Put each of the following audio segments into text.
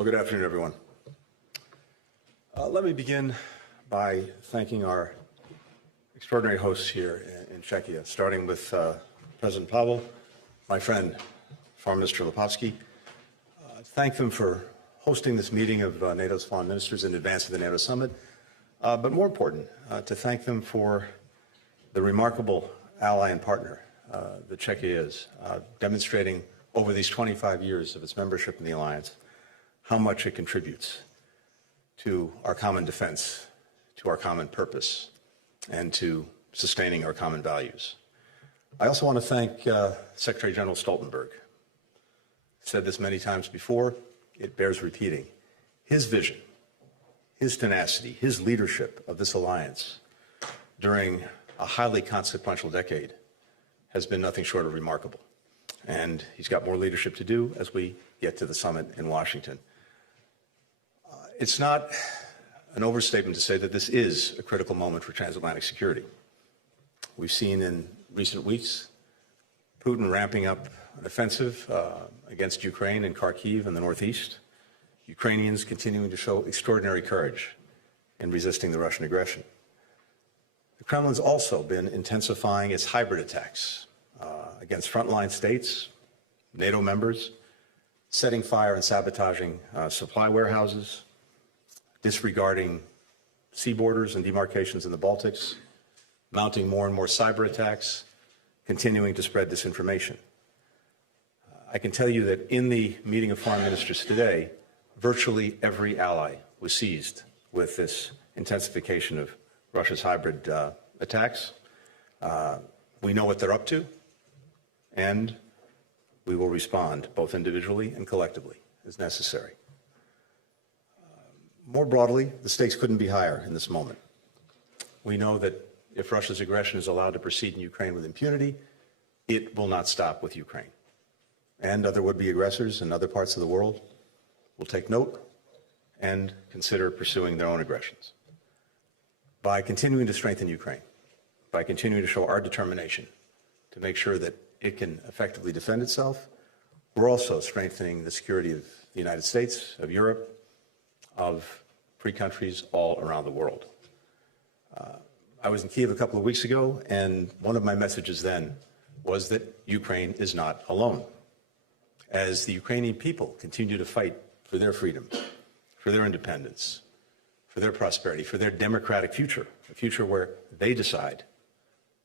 Well, good afternoon, everyone. Let me begin by thanking our extraordinary hosts here in Czechia, starting with President Pavel, my friend, Foreign Minister Lipovsky. Thank them for hosting this meeting of NATO's foreign ministers in advance of the NATO summit, but more important, to thank them for the remarkable ally and partner that Czechia is, demonstrating over these 25 years of its membership in the alliance how much it contributes to our common defense, to our common purpose, and to sustaining our common values. I also want to thank Secretary General Stoltenberg. I've said this many times before, it bears repeating. His vision, his tenacity, his leadership of this alliance during a highly consequential decade has been nothing short of remarkable. And he's got more leadership to do as we get to the summit in Washington. It's not an overstatement to say that this is a critical moment for transatlantic security. We've seen in recent weeks Putin ramping up an offensive against Ukraine and Kharkiv in the northeast, Ukrainians continuing to show extraordinary courage in resisting the Russian aggression. The Kremlin's also been intensifying its hybrid attacks against frontline states, NATO members, setting fire and sabotaging supply warehouses, disregarding sea borders and demarcations in the Baltics, mounting more and more cyber attacks, continuing to spread disinformation. I can tell you that in the meeting of foreign ministers today, virtually every ally was seized with this intensification of Russia's hybrid attacks. We know what they're up to, and we will respond both individually and collectively as necessary. More broadly, the stakes couldn't be higher in this moment. We know that if Russia's aggression is allowed to proceed in Ukraine with impunity, it will not stop with Ukraine. And other would-be aggressors in other parts of the world will take note and consider pursuing their own aggressions. By continuing to strengthen Ukraine, by continuing to show our determination to make sure that it can effectively defend itself, we're also strengthening the security of the United States, of Europe, of free countries all around the world. I was in Kyiv a couple of weeks ago, and one of my messages then was that Ukraine is not alone. As the Ukrainian people continue to fight for their freedom, for their independence, for their prosperity, for their democratic future, a future where they decide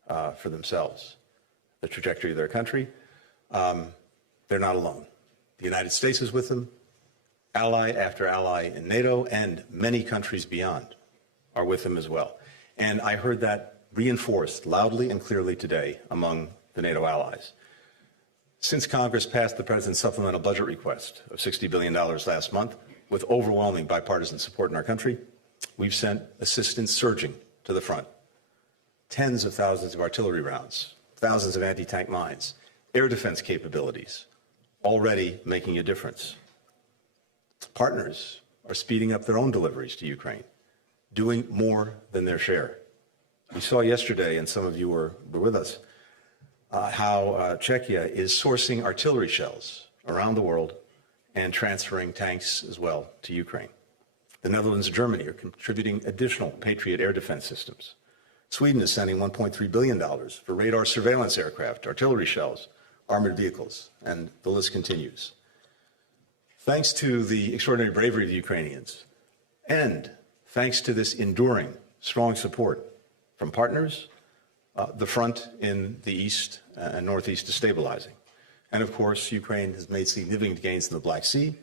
for themselves the trajectory of their country, they're not alone. The United States is with them. Ally after ally in NATO and many countries beyond are with them as well. And I heard that reinforced loudly and clearly today among the NATO allies. Since Congress passed the President's supplemental budget request of $60 billion last month, with overwhelming bipartisan support in our country, we've sent assistance surging to the front. Tens of thousands of artillery rounds, thousands of anti-tank mines, air defense capabilities, already making a difference. Partners are speeding up their own deliveries to Ukraine, doing more than their share. We saw yesterday, and some of you were with us, how Czechia is sourcing artillery shells around the world and transferring tanks as well to Ukraine. The Netherlands and Germany are contributing additional Patriot air defense systems. Sweden is sending $1.3 billion for radar surveillance aircraft, artillery shells, armored vehicles, and the list continues. Thanks to the extraordinary bravery of the Ukrainians, and thanks to this enduring, strong support from partners, the front in the east and northeast is stabilizing. And of course, Ukraine has made significant gains in the Black Sea,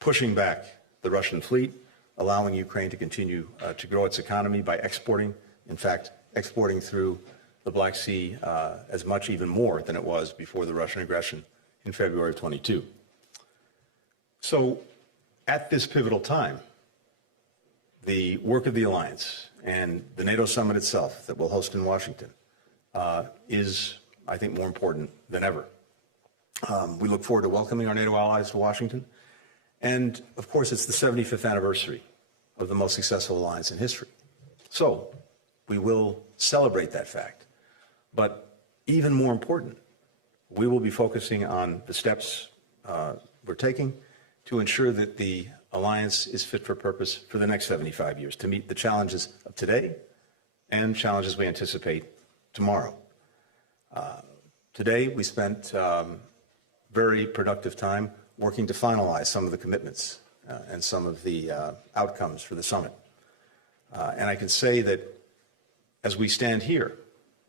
pushing back the Russian fleet, allowing Ukraine to continue to grow its economy by exporting, in fact, exporting through the Black Sea as much, even more than it was before the Russian aggression in February of 22. So at this pivotal time, the work of the alliance and the NATO summit itself that we'll host in Washington is, I think, more important than ever. We look forward to welcoming our NATO allies to Washington. And, of course, it's the 75th anniversary of the most successful alliance in history. So we will celebrate that fact. But even more important, we will be focusing on the steps we're taking to ensure that the alliance is fit for purpose for the next 75 years to meet the challenges of today and challenges we anticipate tomorrow. Today, we spent very productive time working to finalize some of the commitments and some of the outcomes for the summit. And I can say that as we stand here,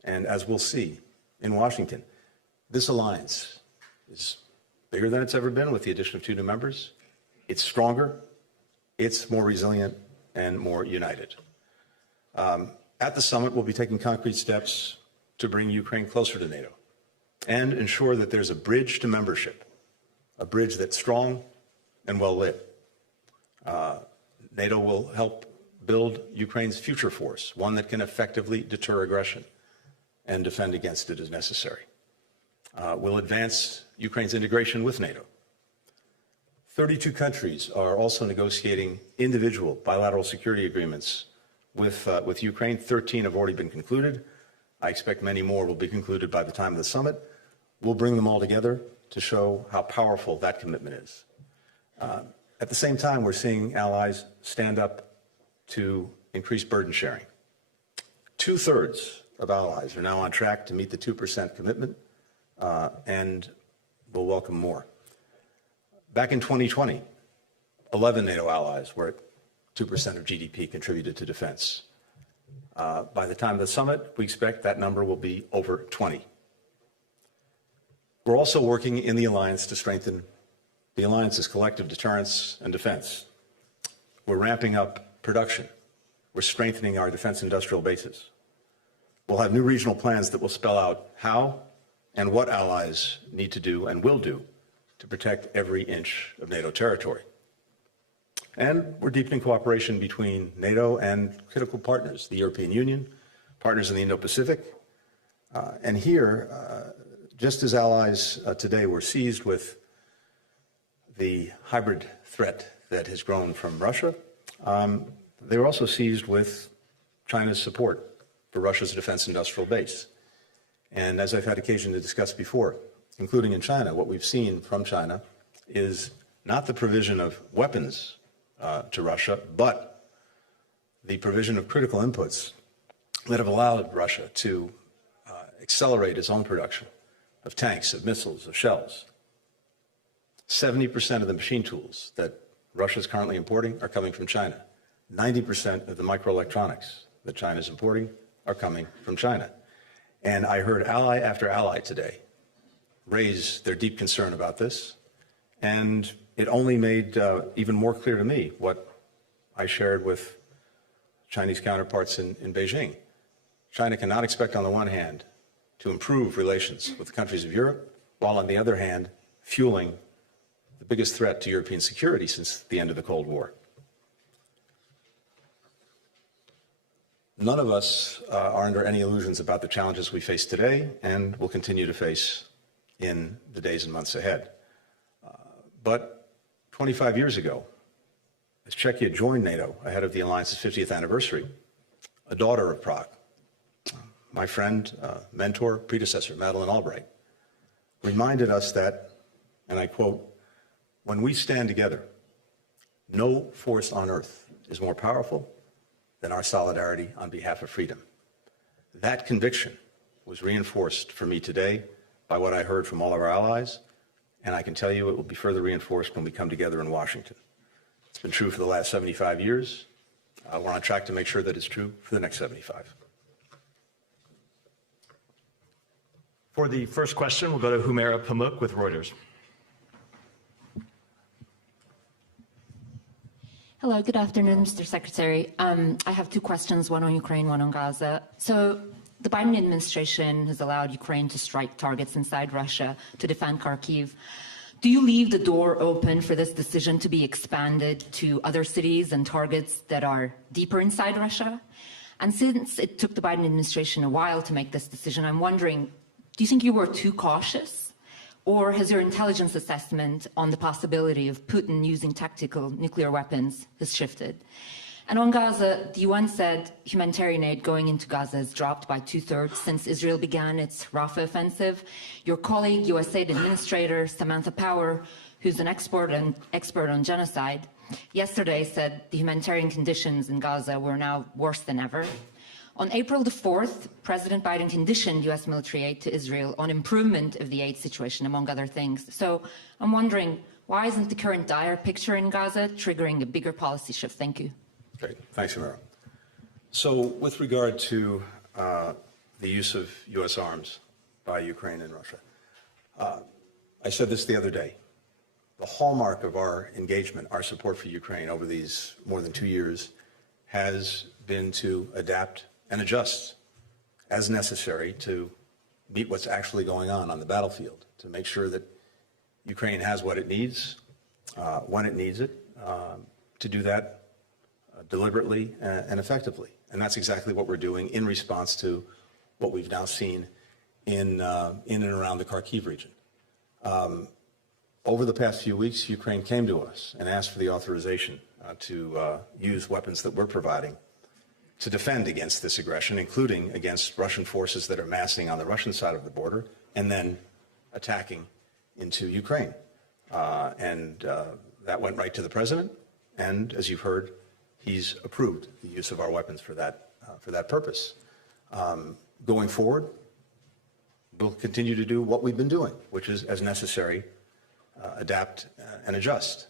and as we'll see in Washington, this alliance is bigger than it's ever been with the addition of 2 new members. It's stronger, it's more resilient, and more united. At the summit, we'll be taking concrete steps to bring Ukraine closer to NATO and ensure that there's a bridge to membership, a bridge that's strong and well lit. NATO will help build Ukraine's future force, one that can effectively deter aggression and defend against it as necessary. We'll advance Ukraine's integration with NATO. 32 countries are also negotiating individual bilateral security agreements with Ukraine. 13 have already been concluded. I expect many more will be concluded by the time of the summit. We'll bring them all together to show how powerful that commitment is. At the same time, we're seeing allies stand up to increase burden sharing. 2/3 of allies are now on track to meet the 2% commitment, and we'll welcome more. Back in 2020, 11 NATO allies were at 2% of GDP contributed to defense. By the time of the summit, we expect that number will be over 20. We're also working in the alliance to strengthen the alliance's collective deterrence and defense. We're ramping up production. We're strengthening our defense industrial bases. We'll have new regional plans that will spell out how and what allies need to do and will do to protect every inch of NATO territory. And we're deepening cooperation between NATO and critical partners, the European Union, partners in the Indo-Pacific. And here, just as allies today were seized with the hybrid threat that has grown from Russia, they were also seized with China's support for Russia's defense industrial base. And as I've had occasion to discuss before, including in China, what we've seen from China is not the provision of weapons to Russia, but the provision of critical inputs that have allowed Russia to accelerate its own production of tanks, of missiles, of shells. 70% of the machine tools that Russia is currently importing are coming from China. 90% of the microelectronics that China is importing are coming from China. And I heard ally after ally today raise their deep concern about this, and it only made even more clear to me what I shared with Chinese counterparts in Beijing. China cannot expect, on the one hand, to improve relations with the countries of Europe, while on the other hand, fueling the biggest threat to European security since the end of the Cold War. None of us are under any illusions about the challenges we face today and will continue to face in the days and months ahead. But 25 years ago, as Czechia joined NATO ahead of the alliance's 50th anniversary, a daughter of Prague, my friend, mentor, predecessor, Madeleine Albright, reminded us that, and I quote, "When we stand together, no force on earth is more powerful than our solidarity on behalf of freedom." That conviction was reinforced for me today by what I heard from all of our allies, and I can tell you it will be further reinforced when we come together in Washington. It's been true for the last 75 years. We're on track to make sure that it's true for the next 75. For the first question, we'll go to Humaira Pamuk with Reuters. Hello, good afternoon, Mr. Secretary. I have two questions, one on Ukraine, one on Gaza. So the Biden administration has allowed Ukraine to strike targets inside Russia to defend Kharkiv. Do you leave the door open for this decision to be expanded to other cities and targets that are deeper inside Russia? And since it took the Biden administration a while to make this decision, I'm wondering, do you think you were too cautious? Or has your intelligence assessment on the possibility of Putin using tactical nuclear weapons has shifted? And on Gaza, the UN said humanitarian aid going into Gaza has dropped by 2/3 since Israel began its Rafah offensive. Your colleague, USAID Administrator Samantha Power, who's an expert on genocide, yesterday said the humanitarian conditions in Gaza were now worse than ever. On April the 4th, President Biden conditioned U.S. military aid to Israel on improvement of the aid situation, among other things. So I'm wondering, why isn't the current dire picture in Gaza triggering a bigger policy shift? Thank you. Great. Thanks, Amira. So with regard to the use of U.S. arms by Ukraine and Russia, I said this the other day. The hallmark of our engagement, our support for Ukraine over these more than 2 years, has been to adapt and adjust as necessary to meet what's actually going on the battlefield, to make sure that Ukraine has what it needs, when it needs it, to do that deliberately and effectively. And that's exactly what we're doing in response to what we've now seen in and around the Kharkiv region. Over the past few weeks, Ukraine came to us and asked for the authorization to use weapons that we're providing to defend against this aggression, including against Russian forces that are massing on the Russian side of the border and then attacking into Ukraine. That went right to the president, and as you've heard, he's approved the use of our weapons for that purpose. Going forward, we'll continue to do what we've been doing, which is, as necessary, adapt and adjust.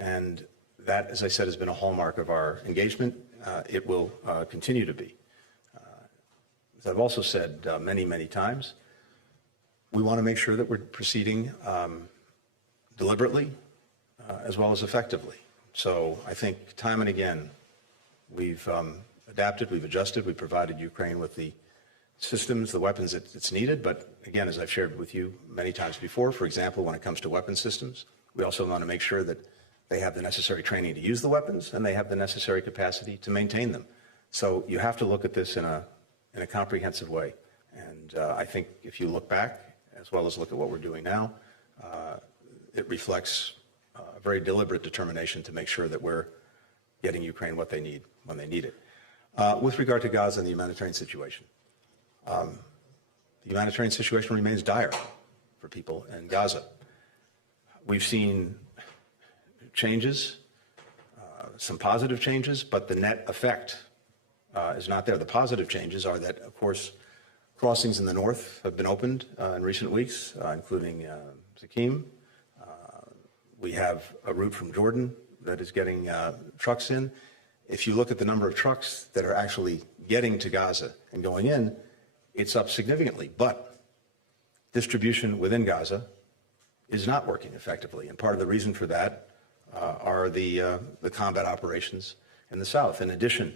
And that, as I said, has been a hallmark of our engagement. It will continue to be. As I've also said many, many times, we want to make sure that we're proceeding deliberately as well as effectively. So I think time and again, we've adapted, we've adjusted, we've provided Ukraine with the systems, the weapons that it's needed. But again, as I've shared with you many times before, for example, when it comes to weapon systems, we also want to make sure that they have the necessary training to use the weapons and they have the necessary capacity to maintain them. So you have to look at this in a comprehensive way. And I think if you look back, as well as look at what we're doing now, it reflects a very deliberate determination to make sure that we're getting Ukraine what they need when they need it. With regard to Gaza and the humanitarian situation, the humanitarian situation remains dire for people in Gaza. We've seen changes, some positive changes, but the net effect is not there. The positive changes are that, of course, crossings in the north have been opened in recent weeks, including Zakim. We have a route from Jordan that is getting trucks in. If you look at the number of trucks that are actually getting to Gaza and going in, it's up significantly. But distribution within Gaza is not working effectively. And part of the reason for that are the combat operations in the south. In addition,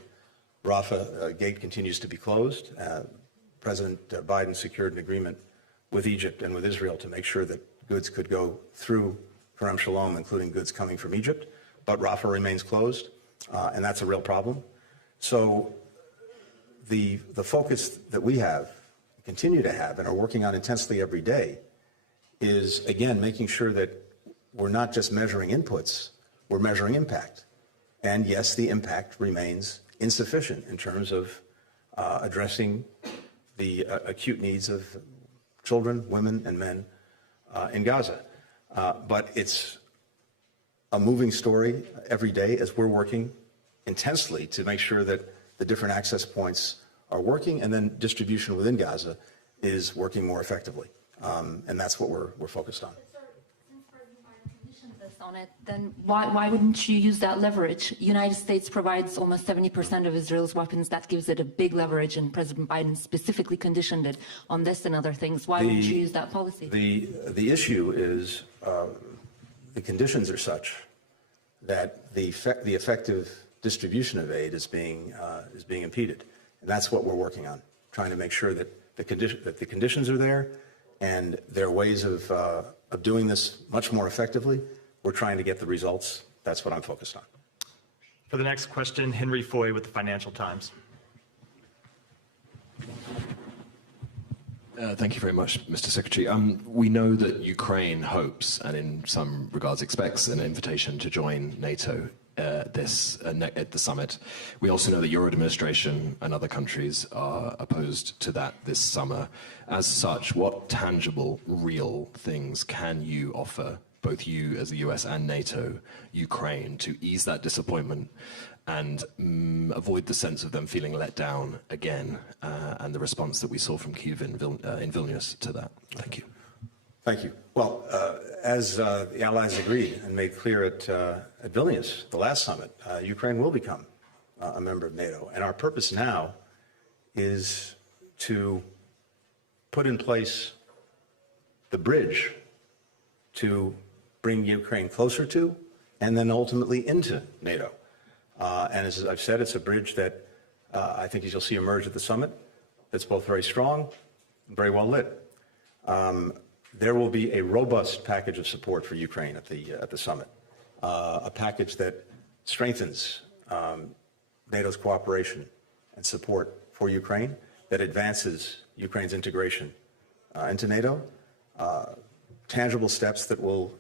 Rafah gate continues to be closed. President Biden secured an agreement with Egypt and with Israel to make sure that goods could go through Kerem Shalom, including goods coming from Egypt. But Rafah remains closed, and that's a real problem. So the focus that we have, continue to have, and are working on intensely every day is, again, making sure that we're not just measuring inputs, we're measuring impact. And yes, the impact remains insufficient in terms of addressing the acute needs of children, women, and men in Gaza. But it's a moving story every day as we're working intensely to make sure that the different access points are working and then distribution within Gaza is working more effectively. And that's what we're focused on. Since President Biden conditioned this on it, then why wouldn't you use that leverage? The United States provides almost 70% of Israel's weapons. That gives it a big leverage, and President Biden specifically conditioned it on this and other things. Why wouldn't you use that policy? The issue is the conditions are such that the effective distribution of aid is being impeded, and that's what we're working on, trying to make sure that the conditions are there, and there are ways of doing this much more effectively. We're trying to get the results. That's what I'm focused on. For the next question, Henry Foy with the Financial Times. Thank you very much, Mr. Secretary. We know that Ukraine hopes, and in some regards expects, an invitation to join NATO at the summit. We also know that your administration and other countries are opposed to that this summer. As such, what tangible, real things can you offer both you as the US and NATO, Ukraine, to ease that disappointment and avoid the sense of them feeling let down again, and the response that we saw from Kyiv in Vilnius to that? Thank you. Thank you. Well, as the Allies agreed and made clear at Vilnius, the last summit, Ukraine will become a member of NATO. And our purpose now is to put in place the bridge to bring Ukraine closer to and then ultimately into NATO. And as I've said, it's a bridge that I think as you'll see emerge at the summit, that's both very strong and very well lit. There will be a robust package of support for Ukraine at the summit, a package that strengthens NATO's cooperation and support for Ukraine, that advances Ukraine's integration into NATO, tangible steps that will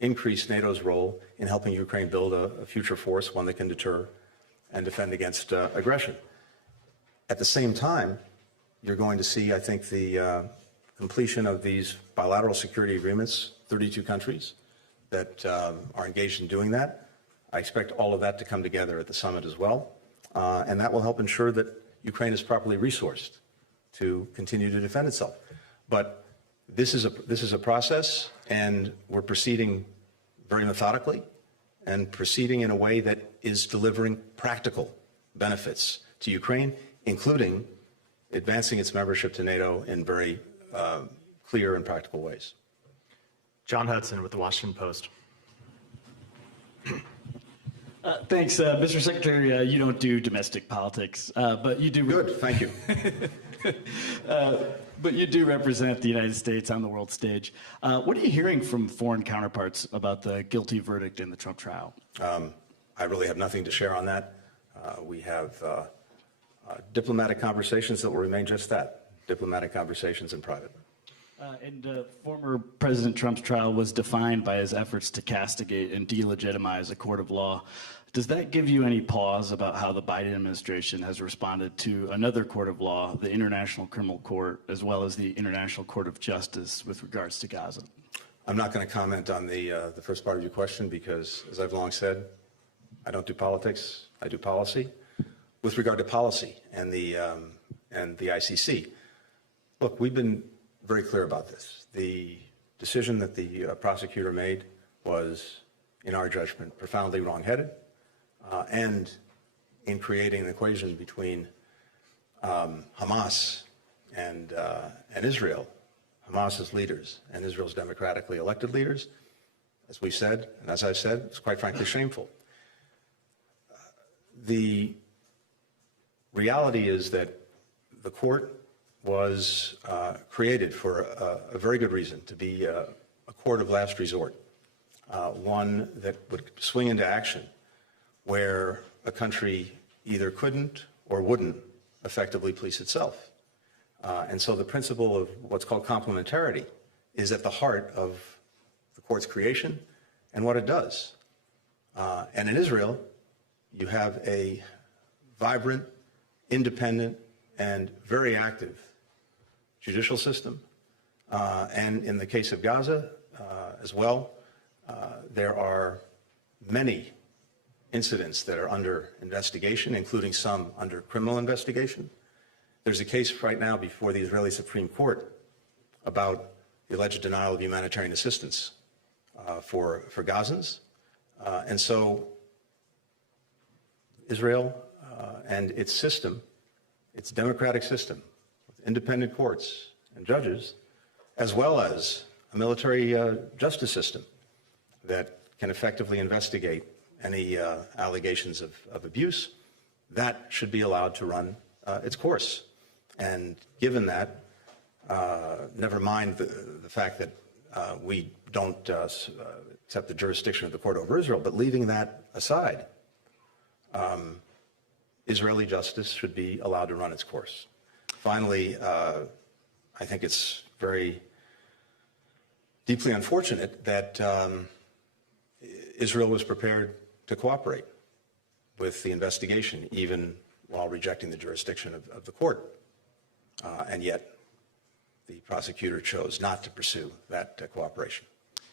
increase NATO's role in helping Ukraine build a future force, one that can deter and defend against aggression. At the same time, you're going to see, I think, the completion of these bilateral security agreements, 32 countries that are engaged in doing that. I expect all of that to come together at the summit as well, and that will help ensure that Ukraine is properly resourced to continue to defend itself. But this is a process, and we're proceeding very methodically and proceeding in a way that is delivering practical benefits to Ukraine, including advancing its membership to NATO in very clear and practical ways. John Hudson with the Washington Post. Thanks, Mr. Secretary. You don't do domestic politics, but you do. Good, thank you. But you do represent the United States on the world stage. What are you hearing from foreign counterparts about the guilty verdict in the Trump trial? I really have nothing to share on that. We have diplomatic conversations that will remain just that, diplomatic conversations in private. Former President Trump's trial was defined by his efforts to castigate and delegitimize a court of law. Does that give you any pause about how the Biden administration has responded to another court of law, the International Criminal Court, as well as the International Court of Justice with regards to Gaza? I'm not going to comment on the first part of your question because, as I've long said, I don't do politics, I do policy. With regard to policy and the ICC, look, we've been very clear about this. The decision that the prosecutor made was, in our judgment, profoundly wrong-headed, and in creating an equation between Hamas and Israel, Hamas's leaders and Israel's democratically elected leaders, as we said, and as I've said, it's quite frankly shameful. The reality is that the court was created for a very good reason, to be a court of last resort, one that would swing into action where a country either couldn't or wouldn't effectively police itself. And so the principle of what's called complementarity is at the heart of the court's creation and what it does. And in Israel, you have a vibrant, independent, and very active judicial system. And in the case of Gaza as well, there are many incidents that are under investigation, including some under criminal investigation. There's a case right now before the Israeli Supreme Court about the alleged denial of humanitarian assistance for Gazans. And so Israel and its system, its democratic system, with independent courts and judges, as well as a military justice system that can effectively investigate any allegations of abuse, that should be allowed to run its course. And given that, never mind the fact that we don't accept the jurisdiction of the court over Israel, but leaving that aside, Israeli justice should be allowed to run its course. Finally, I think it's very deeply unfortunate that Israel was prepared to cooperate with the investigation, even while rejecting the jurisdiction of the court. And yet, the prosecutor chose not to pursue that cooperation.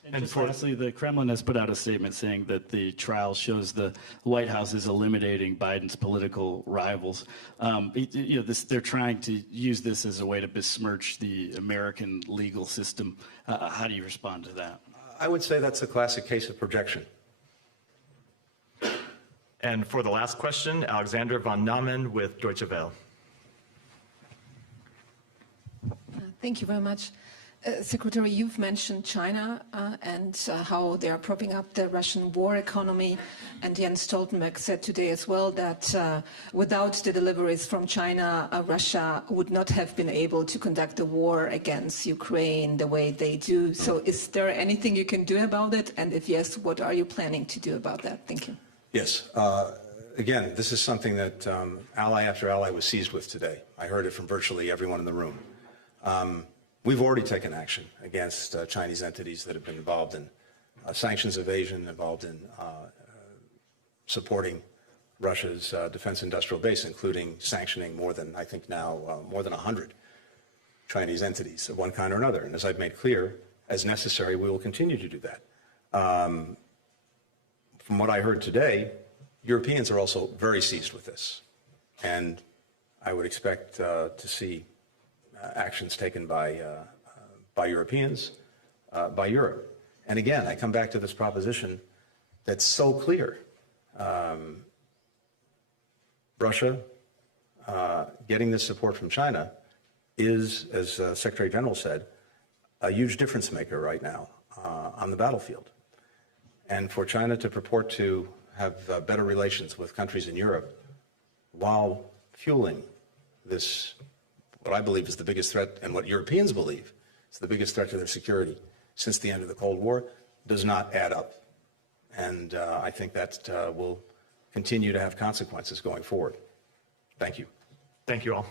And just lastly, the Kremlin has put out a statement saying that the trial shows the White House is eliminating Biden's political rivals. They're trying to use this as a way to besmirch the American legal system. How do you respond to that? I would say that's a classic case of projection. And for the last question, Alexander von Namen with Deutsche Welle. Thank you very much. Secretary, you've mentioned China and how they are propping up the Russian war economy. And Jens Stoltenberg said today as well that without the deliveries from China, Russia would not have been able to conduct the war against Ukraine the way they do. So is there anything you can do about it? And if yes, what are you planning to do about that? Thank you. Yes. Again, this is something that ally after ally was seized with today. I heard it from virtually everyone in the room. We've already taken action against Chinese entities that have been involved in sanctions evasion, involved in supporting Russia's defense industrial base, including sanctioning more than 100 Chinese entities of one kind or another. And as I've made clear, as necessary, we will continue to do that. From what I heard today, Europeans are also very seized with this. And I would expect to see actions taken by Europeans, by Europe. And again, I come back to this proposition that's so clear. Russia getting this support from China is, as Secretary General said, a huge difference maker right now on the battlefield. And for China to purport to have better relations with countries in Europe while fueling this, what I believe is the biggest threat, and what Europeans believe is the biggest threat to their security since the end of the Cold War, does not add up. And I think that will continue to have consequences going forward. Thank you. Thank you all.